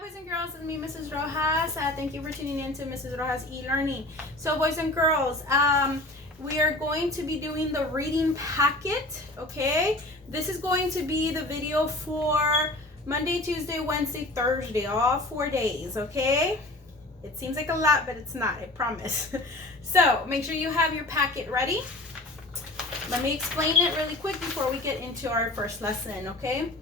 boys and girls, it's me, Mrs. Rojas. Thank you for tuning in to Mrs. Rojas e-learning. So boys and girls, we are going to be doing the reading packet, okay? This is going to be the video for Monday, Tuesday, Wednesday, Thursday, all 4 days, okay? It seems like a lot, but it's not, I promise. So make sure you have your packet ready. Let me explain it really quick before we get into our first lesson, okay?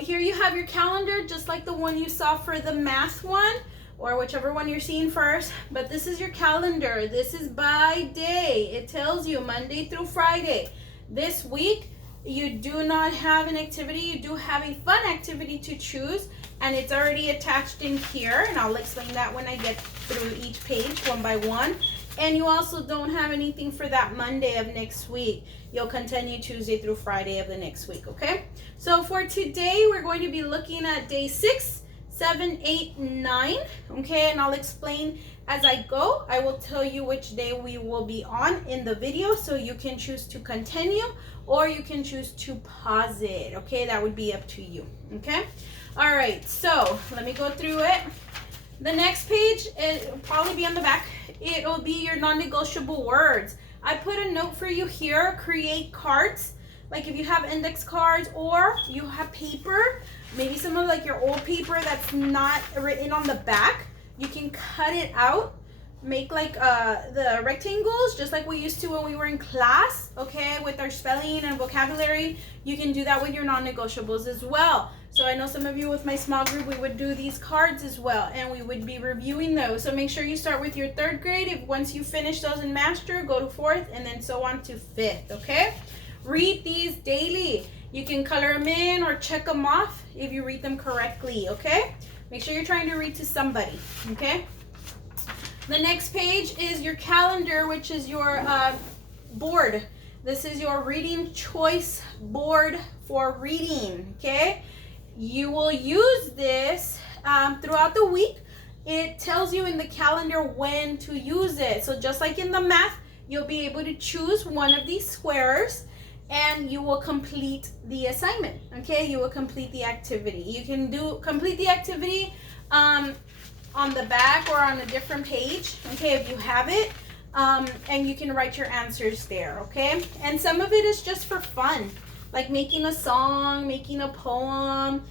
Here you have your calendar, just like the one you saw for the math one, or whichever one you're seeing first. But this is your calendar. This is by day. It tells you Monday through Friday. This week, you do not have an activity. You do have a fun activity to choose, and it's already attached in here, and I'll explain that when I get through each page one by one. And you also don't have anything for that Monday of next week. You'll continue Tuesday through Friday of the next week, okay? So for today, we're going to be looking at day 6, 7, 8, 9, okay? And I'll explain as I go. I will tell you which day we will be on in the video, so you can choose to continue or you can choose to pause it, okay? That would be up to you, okay? All right, so let me go through it. The next page, it'll probably be on the back. It'll be your non-negotiable words. I put a note for you here, create cards. Like if you have index cards or you have paper, maybe some of like your old paper that's not written on the back, you can cut it out, make like the rectangles, just like we used to when we were in class, okay, with our spelling and vocabulary. You can do that with your non-negotiables as well. So I know some of you with my small group, we would do these cards as well, and we would be reviewing those. So make sure you start with your 3rd grade. If once you finish those in master, go to 4th, and then so on to 5th, okay? Read these daily. You can color them in or check them off if you read them correctly, okay? Make sure you're trying to read to somebody, okay? The next page is your calendar, which is your board. This is your reading choice board for reading, okay? You will use this throughout the week. It tells you in the calendar when to use it. So just like in the math, you'll be able to choose one of these squares and you will complete the assignment, okay? You will complete the activity. You can complete the activity on the back or on a different page, okay, if you have it. And you can write your answers there, okay? And some of it is just for fun, like making a song, making a poem,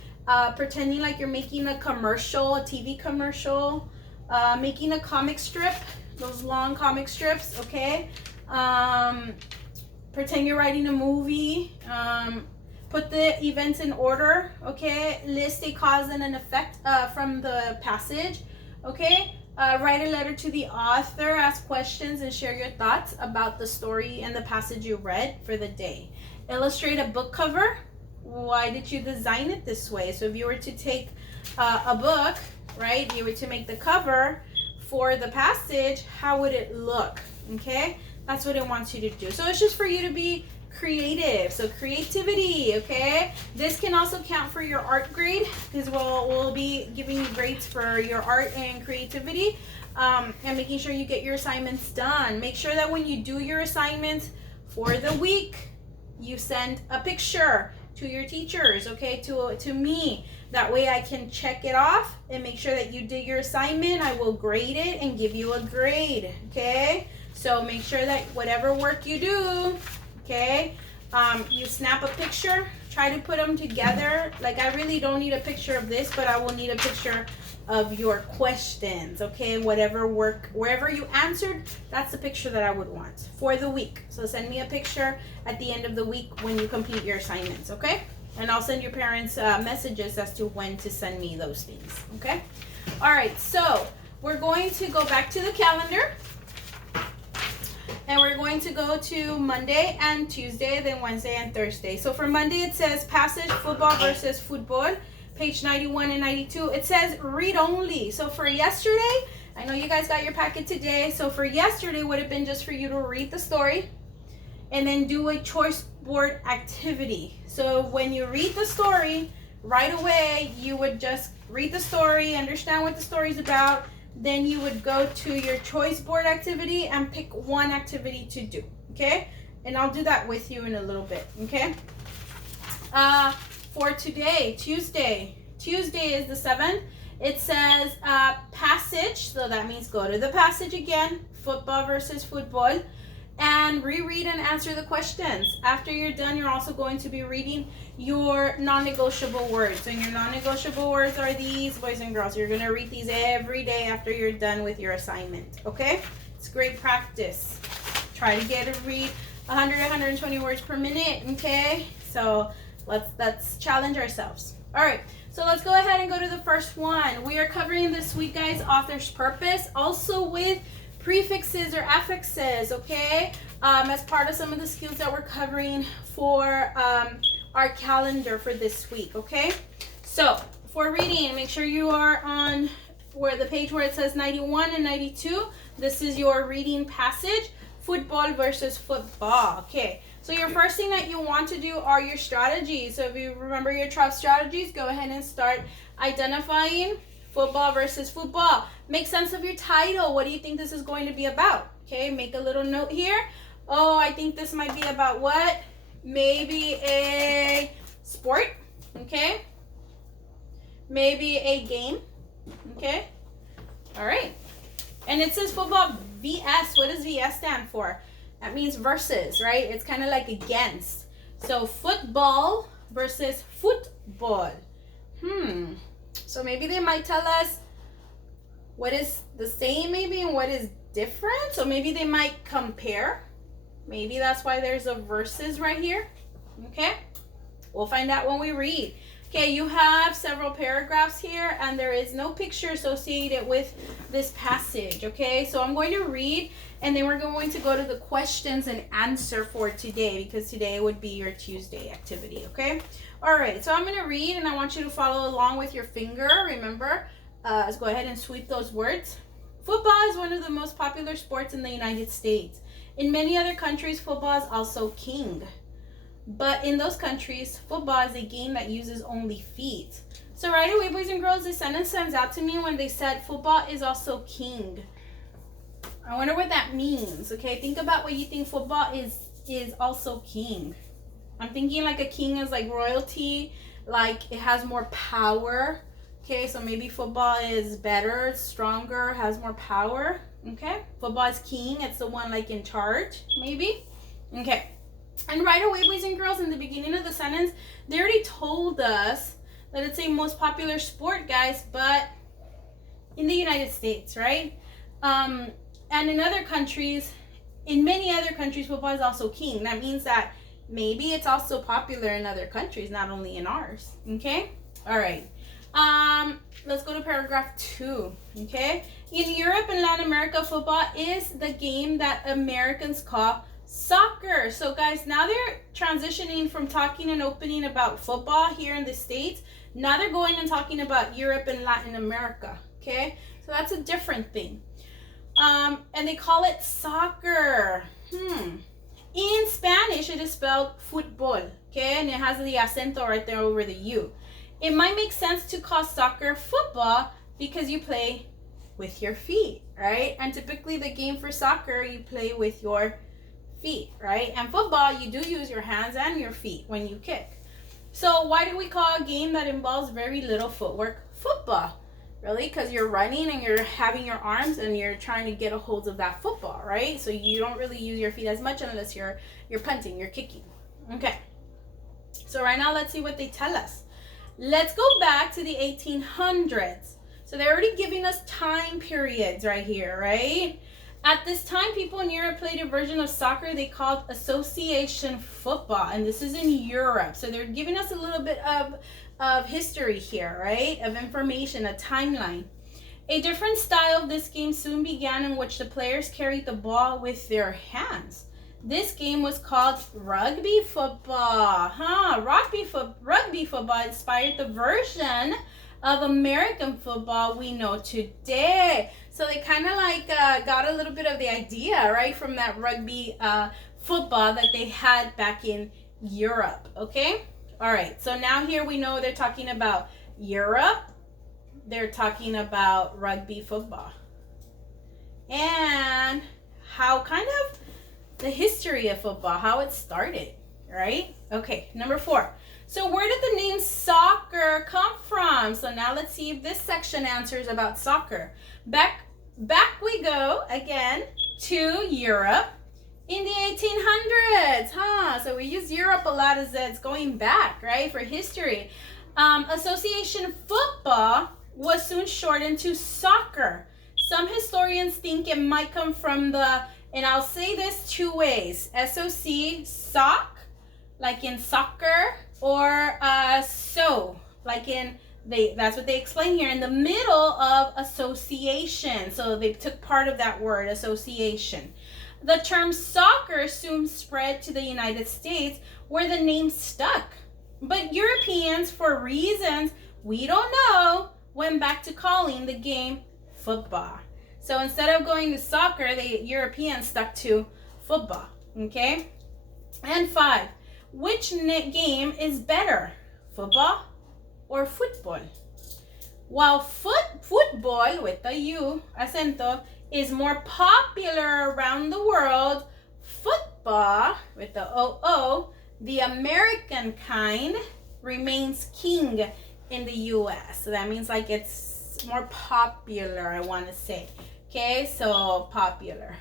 pretending like you're making a commercial, a TV commercial, making a comic strip, those long comic strips, okay? Pretend you're writing a movie, put the events in order, okay? List a cause and an effect from the passage, okay? Write a letter to the author, ask questions, and share your thoughts about the story and the passage you read for the day. Illustrate a book cover. Why did you design it this way? So if you were to take a book, right, you were to make the cover for the passage, how would it look? Okay, that's what it wants you to do. So it's just for you to be creative. So creativity, okay? This can also count for your art grade because we'll be giving you grades for your art and creativity, and making sure you get your assignments done. Make sure that when you do your assignments for the week, you send a picture to your teachers, okay, to me. That way I can check it off and make sure that you did your assignment. I will grade it and give you a grade, okay? So make sure that whatever work you do, okay, you snap a picture, try to put them together. Like I really don't need a picture of this, but I will need a picture of your questions, okay? Whatever work, wherever you answered, that's the picture that I would want for the week. So send me a picture at the end of the week when you complete your assignments, okay? And I'll send your parents messages as to when to send me those things, okay? All right, so we're going to go back to the calendar. And we're going to go to Monday and Tuesday, then Wednesday and Thursday. So for Monday, it says passage, football versus football, page 91 and 92. It says read only. So for yesterday, I know you guys got your packet today. So for yesterday would have been just for you to read the story and then do a choice board activity. So when you read the story, right away, you would just read the story, understand what the story is about. Then you would go to your choice board activity and pick one activity to do, okay? And I'll do that with you in a little bit, okay? For today, Tuesday is the 7th. It says passage, so that means go to the passage again, football versus football, and reread and answer the questions. After you're done, you're also going to be reading your non-negotiable words. And your non-negotiable words are these, boys and girls. You're going to read these every day after you're done with your assignment, okay? It's great practice. Try to get to read 100, 120 words per minute, okay? So let's challenge ourselves. All right, so let's go ahead and go to the first one. We are covering this week, guys, author's purpose, also with prefixes or affixes, okay? As part of some of the skills that we're covering for our calendar for this week, okay? So for reading, make sure you are on where the page where it says 91 and 92. This is your reading passage, football versus football, okay? So your first thing that you want to do are your strategies. So if you remember your 12 strategies, go ahead and start identifying football versus football. Make sense of your title. What do you think this is going to be about? Okay, make a little note here. Oh, I think this might be about what? Maybe a sport, okay? Maybe a game, okay? All right. And it says football VS. What does VS stand for? That means versus, right? It's kind of like against. So football versus football. So maybe they might tell us what is the same maybe and what is different. So maybe they might compare. Maybe that's why there's a versus right here. Okay? We'll find out when we read. Okay, you have several paragraphs here and there is no picture associated with this passage, okay? So I'm going to read and then we're going to go to the questions and answer for today because today would be your Tuesday activity, okay? All right, so I'm going to read and I want you to follow along with your finger. Remember, let's go ahead and sweep those words. Football is one of the most popular sports in the United States. In many other countries, football is also king. But in those countries, football is a game that uses only feet. So right away, boys and girls, this sentence stands out to me when they said football is also king. I wonder what that means, okay? Think about what you think football is also king. I'm thinking like a king is like royalty, like it has more power. Okay, so maybe football is better, stronger, has more power. Okay, football is king. It's the one like in charge, maybe. Okay. And right away, boys and girls, in the beginning of the sentence, they already told us that it's a most popular sport, guys, but in the United States, right? And in other countries, in many other countries, football is also king. That means that maybe it's also popular in other countries, not only in ours, okay? All right. Let's go to paragraph 2, okay? In Europe and Latin America, football is the game that Americans call soccer. So guys, now they're transitioning from talking and opening about football here in the States. Now they're going and talking about Europe and Latin America, okay? So that's a different thing. And they call it soccer. In Spanish, it is spelled football, okay? And it has the acento right there over the U. It might make sense to call soccer football because you play with your feet, right? And typically the game for soccer, you play with your feet, right? And football, you do use your hands and your feet when you kick. So why do we call a game that involves very little footwork football? Really? Because you're running and you're having your arms and you're trying to get a hold of that football, right? So you don't really use your feet as much unless you're punting, you're kicking. Okay. So right now, let's see what they tell us. Let's go back to the 1800s. So they're already giving us time periods right here, right? At this time, people in Europe played a version of soccer they called association football, and this is in Europe. So they're giving us a little bit of history here, right? Of information, a timeline. A different style of this game soon began in which the players carried the ball with their hands. This game was called rugby football. Rugby football inspired the version of American football we know today. So they kind of like got a little bit of the idea, right, from that rugby football that they had back in Europe, okay? All right, so now here we know they're talking about Europe. They're talking about rugby football. And how kind of the history of football, how it started, right? Okay, number 4. So where did the name soccer come from? So now let's see if this section answers about soccer. Back we go again to Europe in the 1800s, huh? So we use Europe a lot as it's going back, right, for history. Association football was soon shortened to soccer. Some historians think it might come from the, and I'll say this two ways, SOC, sock, like in soccer, or so, like in, that's what they explain here, in the middle of association. So they took part of that word, association. The term soccer soon spread to the United States, where the name stuck. But Europeans, for reasons we don't know, went back to calling the game football. So instead of going to soccer, the Europeans stuck to football, okay? And 5, which game is better, football or football? While football, with the U, acento, is more popular around the world, football, with the OO, the American kind, remains king in the U.S. So that means like it's more popular, I want to say. Okay, so popular.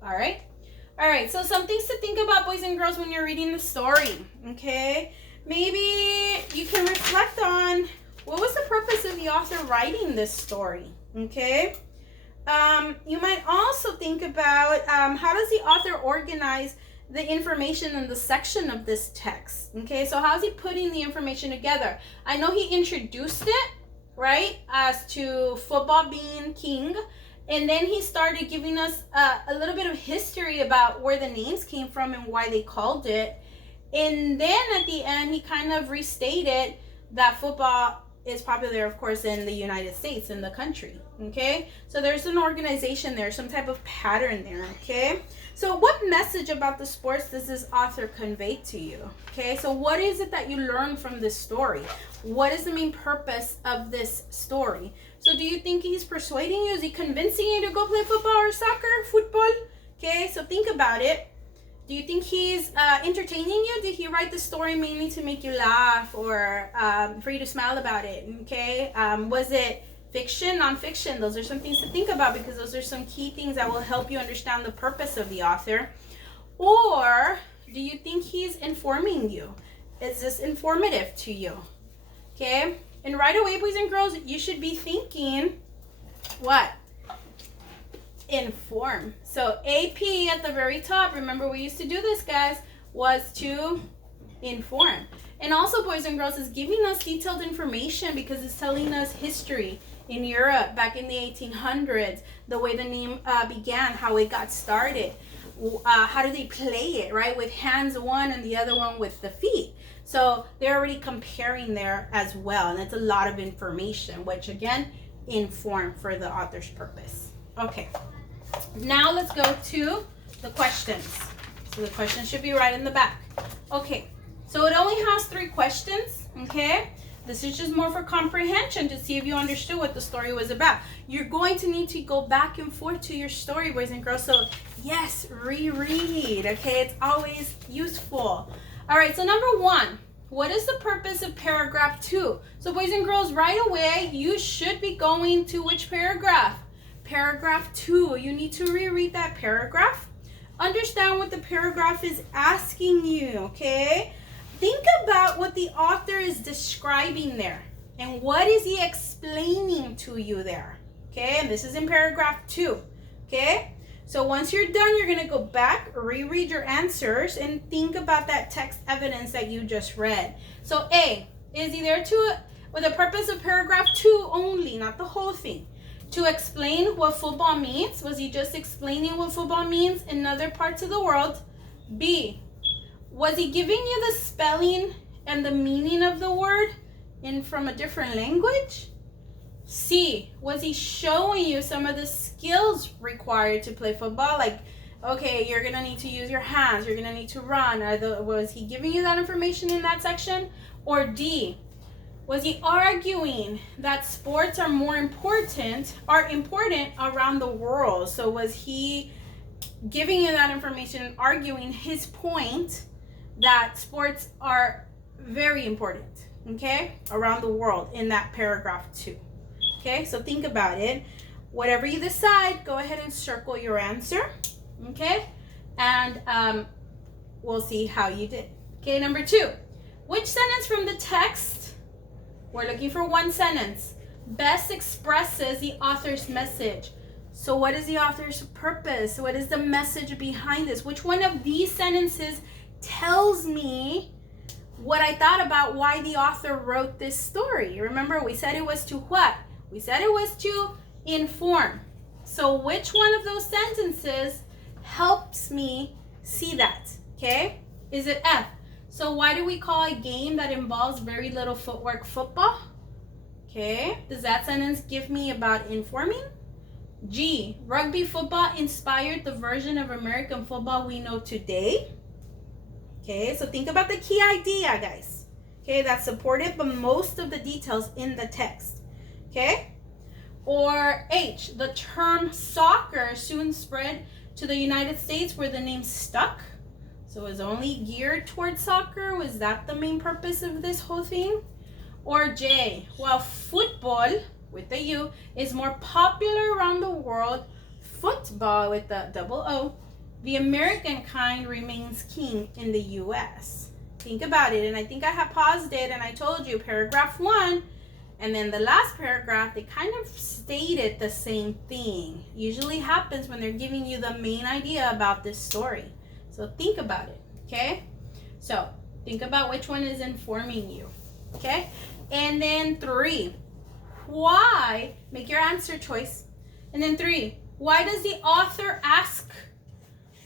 All right, so some things to think about, boys and girls, when you're reading the story, okay? Maybe you can reflect on what was the purpose of the author writing this story, okay? You might also think about how does the author organize the information in the section of this text, okay? So how's he putting the information together? I know he introduced it, right, as to football being king, and then he started giving us a little bit of history about where the names came from and why they called it. And then at the end, he kind of restated that football is popular, of course, in the United States, in the country, okay? So there's an organization there, some type of pattern there, okay? So what message about the sports does this author convey to you, okay? So what is it that you learn from this story? What is the main purpose of this story? So do you think he's persuading you? Is he convincing you to go play football or soccer, football? Okay, so think about it. Do you think he's entertaining you? Did he write the story mainly to make you laugh or for you to smile about it? Okay, was it fiction, nonfiction? Those are some things to think about because those are some key things that will help you understand the purpose of the author. Or do you think he's informing you? Is this informative to you? Okay, and right away, boys and girls, you should be thinking, what? Inform. So AP at the very top, remember we used to do this, guys, was to inform. And also, boys and girls, is giving us detailed information because it's telling us history in Europe back in the 1800s, the way the name began, how it got started, how do they play it, right? With hands one and the other one with the feet. So they're already comparing there as well. And it's a lot of information, which again, inform for the author's purpose. Okay. Now let's go to the questions. So the questions should be right in the back. Okay, so it only has 3 questions, okay? This is just more for comprehension to see if you understood what the story was about. You're going to need to go back and forth to your story, boys and girls. So yes, reread, okay? It's always useful. All right, so number 1, what is the purpose of paragraph 2? So boys and girls, right away, you should be going to which paragraph? Paragraph 2. You need to reread that paragraph. Understand what the paragraph is asking you, okay? Think about what the author is describing there. And what is he explaining to you there? Okay, and this is in paragraph 2. Okay, so once you're done, you're going to go back, reread your answers, and think about that text evidence that you just read. So A, is he there with the purpose of paragraph 2 only, not the whole thing? To explain what football means? Was he just explaining what football means in other parts of the world? B, was he giving you the spelling and the meaning of the word from a different language? C, was he showing you some of the skills required to play football? Like, okay, you're going to need to use your hands, you're going to need to run. Was he giving you that information in that section? Or D, was he arguing that sports are important around the world? So was he giving you that information and arguing his point that sports are very important, okay, around the world in that paragraph too. Okay, so think about it. Whatever you decide, go ahead and circle your answer, okay, and we'll see how you did. Okay, number 2. Which sentence from the text, we're looking for one sentence, best expresses the author's message? So what is the author's purpose? What is the message behind this? Which one of these sentences tells me what I thought about why the author wrote this story? Remember, we said it was to what? We said it was to inform. So which one of those sentences helps me see that? Okay? Is it F? So why do we call a game that involves very little footwork football? Okay. Does that sentence give me about informing? G, rugby football inspired the version of American football we know today. Okay, so think about the key idea, guys. Okay, that's supported by most of the details in the text. Okay? Or H, the term soccer soon spread to the United States where the name stuck. So it was only geared towards soccer. Was that the main purpose of this whole thing? Or J, while football, with the U, is more popular around the world, football with the double O, the American kind remains king in the U.S. Think about it. And I think I have paused it and I told you paragraph 1 and then the last paragraph, they kind of stated the same thing. Usually happens when they're giving you the main idea about this story. So think about it, okay? So think about which one is informing you, okay? And then 3, why, make your answer choice. And then 3, why does the author ask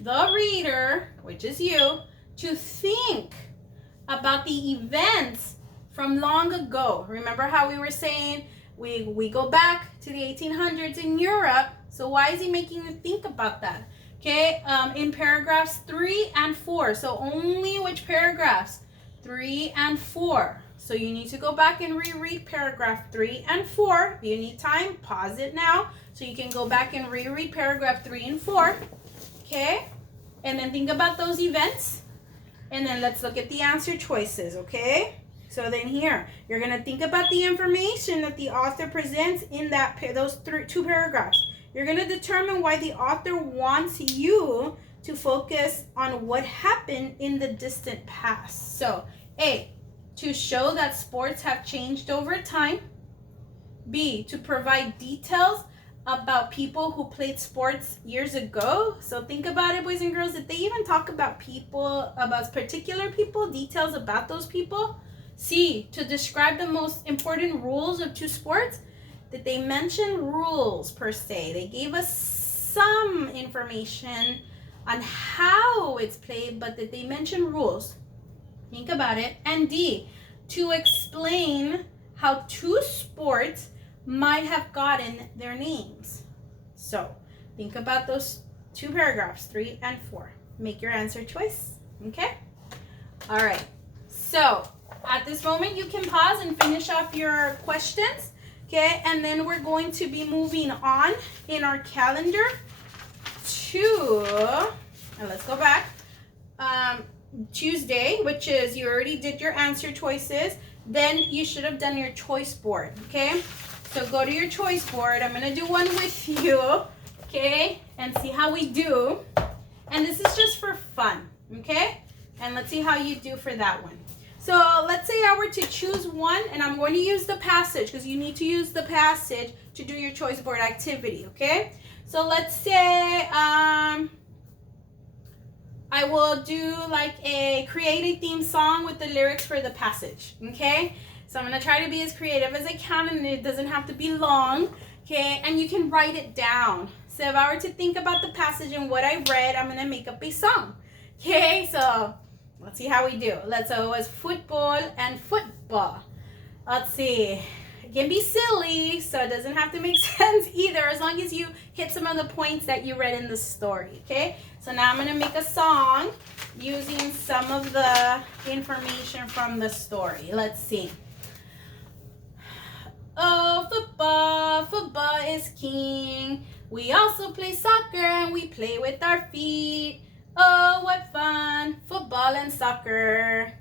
the reader, which is you, to think about the events from long ago? Remember how we were saying we go back to the 1800s in Europe. So why is he making you think about that? Okay, in paragraphs 3 and 4. So only which paragraphs? 3 and 4. So you need to go back and reread paragraph 3 and 4. If you need time, pause it now so you can go back and reread paragraph 3 and 4. Okay, and then think about those events. And then let's look at the answer choices, okay? So then here, you're going to think about the information that the author presents in that those 2 paragraphs. You're going to determine why the author wants you to focus on what happened in the distant past. So, A, to show that sports have changed over time. B, to provide details about people who played sports years ago. So think about it, boys and girls. Did they even talk about people, about particular people, details about those people? C, to describe the most important rules of 2 sports. Did they mention rules per se? They gave us some information on how it's played, but did they mention rules? Think about it. And D, to explain how 2 sports might have gotten their names. So think about those 2 paragraphs, 3 and 4. Make your answer choice. Okay? All right. So at this moment, you can pause and finish up your questions. Okay, and then we're going to be moving on in our calendar to, and let's go back, Tuesday, which is you already did your answer choices. Then you should have done your choice board, okay? So go to your choice board. I'm going to do one with you, okay? And see how we do. And this is just for fun, okay? And let's see how you do for that one. So let's say I were to choose one, and I'm going to use the passage because you need to use the passage to do your choice board activity, okay? So let's say I will do like create a theme song with the lyrics for the passage, okay? So I'm going to try to be as creative as I can, and it doesn't have to be long, okay? And you can write it down. So if I were to think about the passage and what I read, I'm going to make up a song, okay? So let's see how we do. So it was football and football. Let's see. It can be silly, so it doesn't have to make sense either, as long as you hit some of the points that you read in the story, okay? So now I'm going to make a song using some of the information from the story. Let's see. Oh, football, football is king. We also play soccer and we play with our feet. Oh, what fun, football and soccer.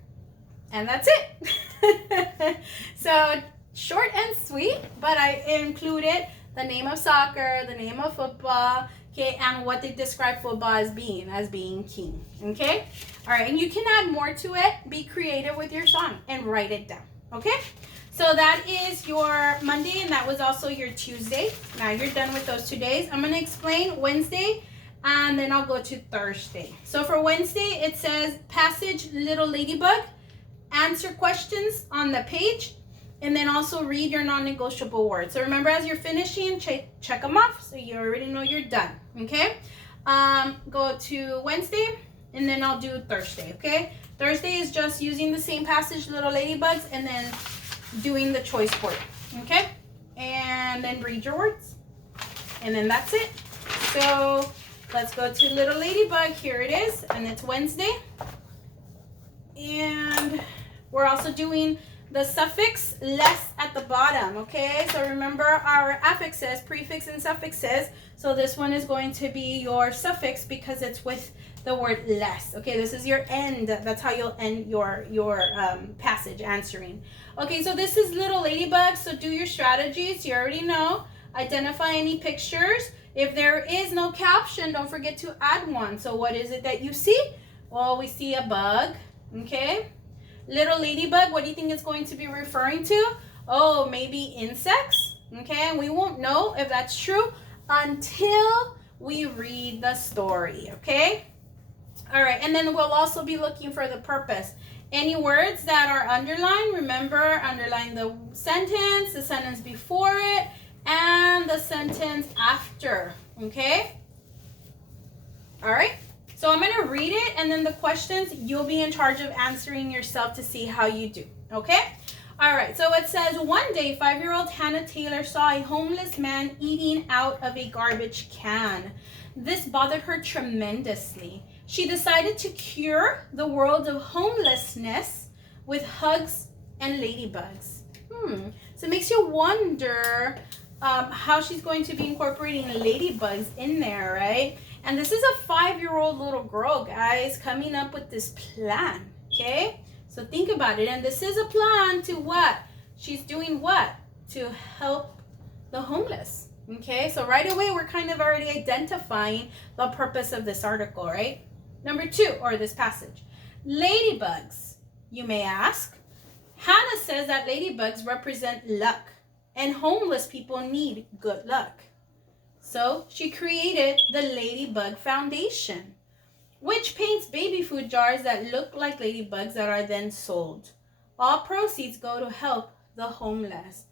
And that's it. So short and sweet, but I included the name of soccer, the name of football, okay, and what they describe football as being king, okay? All right, and you can add more to it. Be creative with your song and write it down, okay? So that is your Monday, and that was also your Tuesday. Now you're done with those 2 days. I'm going to explain Wednesday, and then I'll go to Thursday. So for Wednesday, it says passage Little Ladybug, answer questions on the page, and then also read your non-negotiable words. So remember, as you're finishing, check them off so you already know you're done, okay? Go to Wednesday, and then I'll do Thursday, okay? Thursday is just using the same passage, Little Ladybugs, and then doing the choice board, okay? And then read your words. And then that's it. So let's go to Little Ladybug. Here it is, and it's Wednesday. And we're also doing the suffix less at the bottom, okay? So remember our affixes, prefix and suffixes. So this one is going to be your suffix because it's with the word less. Okay, this is your end. That's how you'll end your passage answering. Okay, so this is Little Ladybug. So do your strategies. You already know. Identify any pictures. If there is no caption, don't forget to add one. So what is it that you see? Well, we see a bug, okay? Little Ladybug, what do you think it's going to be referring to? Oh, maybe insects, okay? And we won't know if that's true until we read the story, okay? All right, and then we'll also be looking for the purpose. Any words that are underlined, remember, underline the sentence before it, and the sentence after, okay? All right, so I'm gonna read it, and then the questions, you'll be in charge of answering yourself to see how you do, okay? All right, so it says, one day, 5-year-old Hannah Taylor saw a homeless man eating out of a garbage can. This bothered her tremendously. She decided to cure the world of homelessness with hugs and ladybugs. So it makes you wonder how she's going to be incorporating ladybugs in there, right? And this is a 5-year-old little girl, guys, coming up with this plan, okay? So think about it. And this is a plan to what? She's doing what? To help the homeless, okay? So right away, we're kind of already identifying the purpose of this article, right? Number 2, or this passage. Ladybugs, you may ask. Hannah says that ladybugs represent luck, and homeless people need good luck. So she created the Ladybug Foundation, which paints baby food jars that look like ladybugs that are then sold. All proceeds go to help the homeless.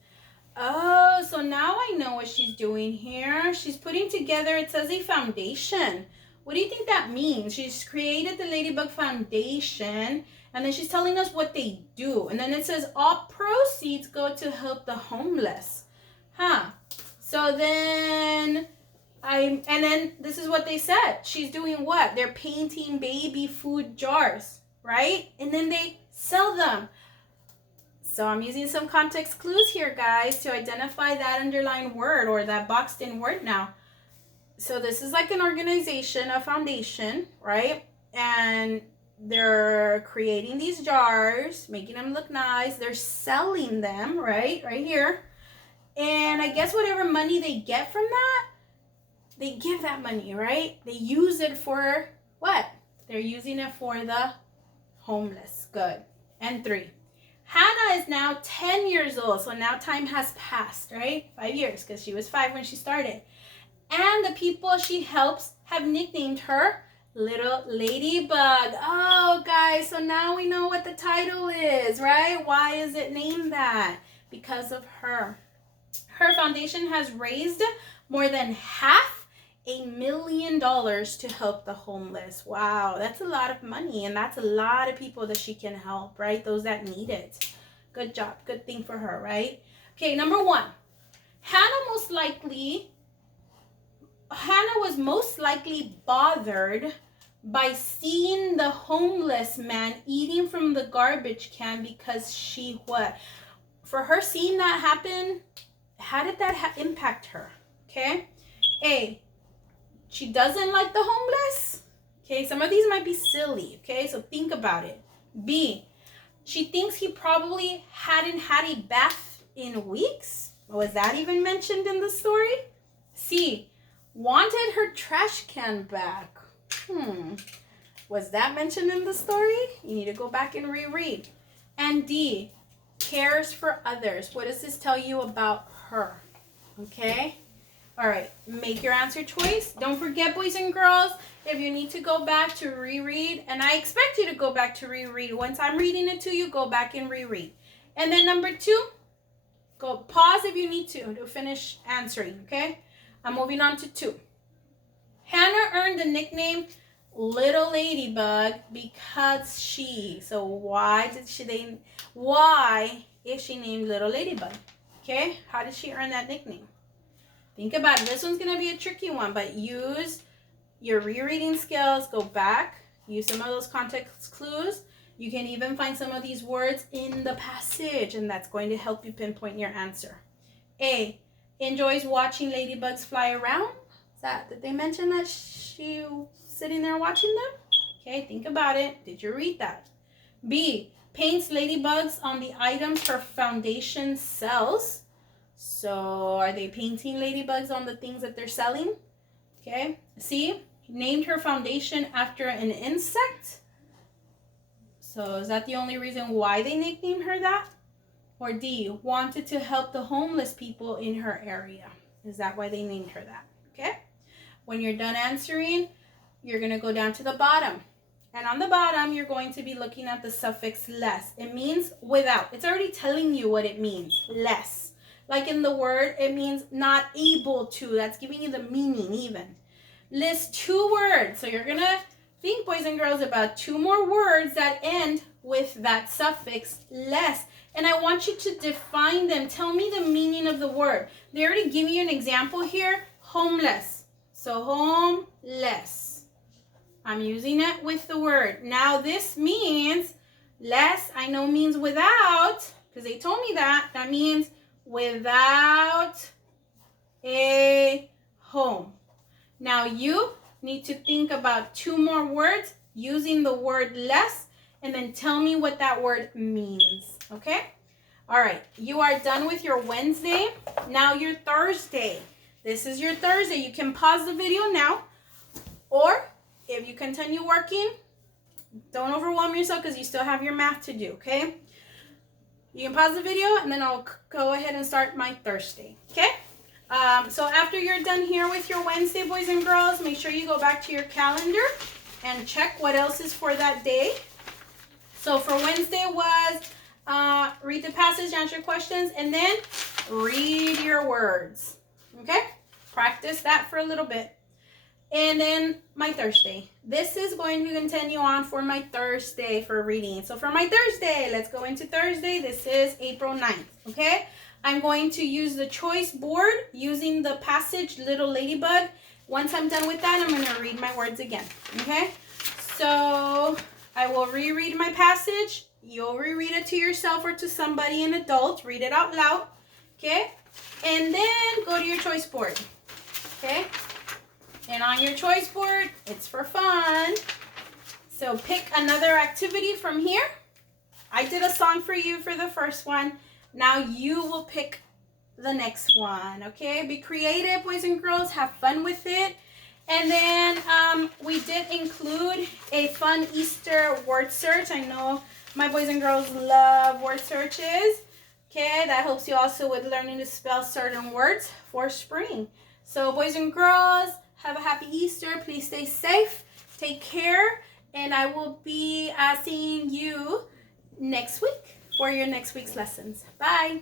Oh, so now I know what she's doing here. She's putting together, it says, a foundation. What do you think that means? She's created the Ladybug Foundation, and then she's telling us what they do. And then it says all proceeds go to help the homeless. So then and then this is what they said. She's doing what? They're painting baby food jars, right? And then they sell them. So I'm using some context clues here, guys, to identify that underlined word or that boxed in word now. So this is like an organization, a foundation, right? And they're creating these jars, making them look nice. They're selling them, right? Right here. And I guess whatever money they get from that, they give that money, right? They use it for what? They're using it for the homeless. Good. And 3. Hannah is now 10 years old. So now time has passed, right? 5 years, because she was 5 when she started. And the people she helps have nicknamed her Little Ladybug. Oh, guys, so now we know what the title is, right? Why is it named that? Because of her. Her foundation has raised more than $500,000 to help the homeless. Wow, that's a lot of money, and that's a lot of people that she can help, right? Those that need it. Good job. Good thing for her, right? Okay, number 1. Hannah was most likely bothered by seeing the homeless man eating from the garbage can because she what? For her seeing that happen, how did that impact her? Okay? A, she doesn't like the homeless. Okay, some of these might be silly. Okay, so think about it. B, She thinks he probably hadn't had a bath in weeks. Was that even mentioned in the story? C, wanted her trash can back. Was that mentioned in the story? You need to go back and reread. And D, cares for others. What does this tell you about her? Okay? All right, make your answer choice. Don't forget, boys and girls, if you need to go back to reread, and I expect you to go back to reread. Once I'm reading it to you, go back and reread. And then number 2, go pause if you need to finish answering, okay? I'm moving on to 2. Hannah earned the nickname Little Ladybug because she. So why is she named Little Ladybug? Okay, how did she earn that nickname? Think about it. This one's going to be a tricky one, but use your rereading skills. Go back. Use some of those context clues. You can even find some of these words in the passage, and that's going to help you pinpoint your answer. A, enjoys watching ladybugs fly around. Did they mention that she was sitting there watching them? Okay, think about it. Did you read that? B, paints ladybugs on the items her foundation sells. So are they painting ladybugs on the things that they're selling? Okay. C, named her foundation after an insect. So is that the only reason why they nicknamed her that? Or D, wanted to help the homeless people in her area. Is that why they named her that? Okay. When you're done answering, you're going to go down to the bottom. And on the bottom, you're going to be looking at the suffix less. It means without. It's already telling you what it means. Less. Like in the word, it means not able to. That's giving you the meaning even. List 2 words. So you're going to think, boys and girls, about 2 more words that end with that suffix less. And I want you to define them. Tell me the meaning of the word. They already give you an example here. Homeless. So homeless. I'm using it with the word. Now this means less. I know means without, because they told me that. That means without a home. Now you need to think about 2 more words using the word less, and then tell me what that word means. Okay? All right. You are done with your Wednesday. Now your Thursday. This is your Thursday. You can pause the video now, or if you continue working, don't overwhelm yourself because you still have your math to do, okay? You can pause the video, and then I'll go ahead and start my Thursday, okay? So after you're done here with your Wednesday, boys and girls, make sure you go back to your calendar and check what else is for that day. So for Wednesday was read the passage, answer questions, and then read your words, okay? Practice that for a little bit. And then my Thursday. This is going to continue on for my Thursday for reading. So for my Thursday, let's go into Thursday. This is April 9th, okay? I'm going to use the choice board using the passage Little Ladybug. Once I'm done with that, I'm going to read my words again, okay? So I will reread my passage. You'll reread it to yourself or to somebody, an adult. Read it out loud, okay? And then go to your choice board, okay? And on your choice board, it's for fun. So pick another activity from here. I did a song for you for the first one. Now you will pick the next one, okay? Be creative, boys and girls. Have fun with it. And then we did include a fun Easter word search. I know my boys and girls love word searches. Okay, that helps you also with learning to spell certain words for spring. So boys and girls, have a happy Easter. Please stay safe. Take care. And I will be seeing you next week for your next week's lessons. Bye.